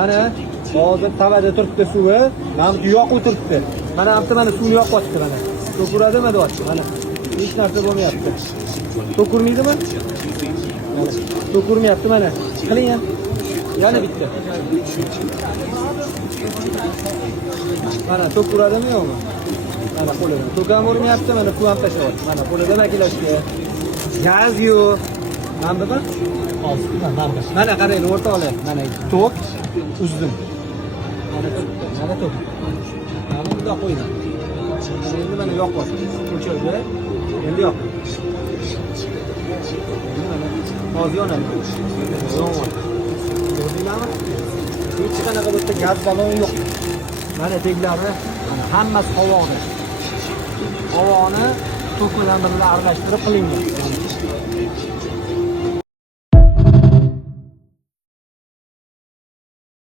Mana hozir tavada turibdi suvi, mana bu yoqib turibdi. Mana hamda mana suvni yoqyapti mana. To'kuradimi deyapti mana. Hech narsa bo'lmayapti. To'kurmaydimi? Mana. To'kurmayapti mana. Qiling ham. Yana bitta. Mana to'kuradimi yo'qmi? Mana qo'lida. To'kam urmayapti, mana suv ham tashlayapti. Mana qo'lida makilashga. Gaz yo'q. Mana bu mana qarang, o'rtoqlar. Mana tok uzdim. Mana tok. Mana bundoq qo'ydim. Endi mana yoqyapti. O'chirdi. Endi yoq. Hozir yonadi. Ko'rdinglarmi? Hech qanaqa bitta gaz balloni yo'q. Mana teglari, mana hammasi havoda. Havoni tok bilan birga aralashtirib qilingan.